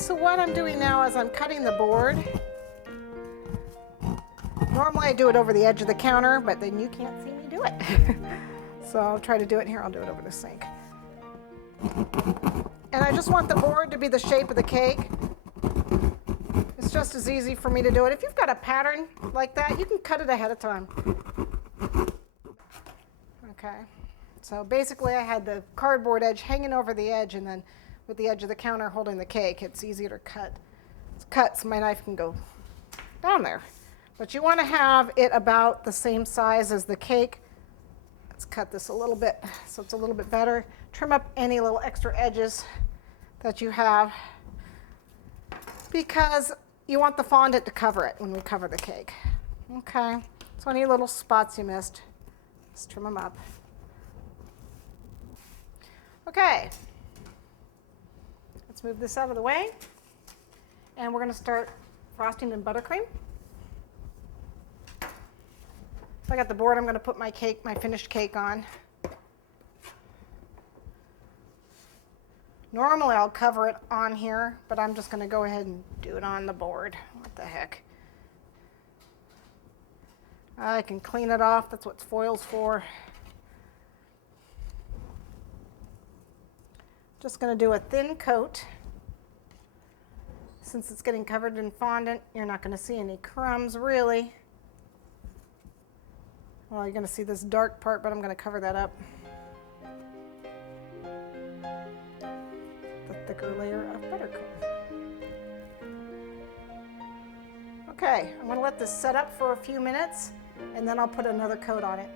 so what I'm doing now is I'm cutting the board. Normally I do it over the edge of the counter, but then you can't see me do it. So I'll try to do it here. I'll do it over the sink. And I just want the board to be the shape of the cake. It's just as easy for me to do it. If you've got a pattern like that, you can cut it ahead of time. Okay, so basically I had the cardboard edge hanging over the edge, and then with the edge of the counter holding the cake, it's easier to cut. It's cut so my knife can go down there. But you want to have it about the same size as the cake. Let's cut this a little bit so it's a little bit better. Trim up any little extra edges that you have, because you want the fondant to cover it when we cover the cake. Okay, so any little spots you missed, just trim them up. Okay, let's move this out of the way, and we're going to start frosting in buttercream. So I got the board. I'm going to put my cake, my finished cake on. Normally I'll cover it on here, but I'm just going to go ahead and do it on the board. What the heck? I can clean it off. That's what foil's for. Just going to do a thin coat. Since it's getting covered in fondant, you're not going to see any crumbs really. Well, you're going to see this dark part, but I'm going to cover that up. The thicker layer of buttercream. Okay, I'm going to let this set up for a few minutes, and then I'll put another coat on it.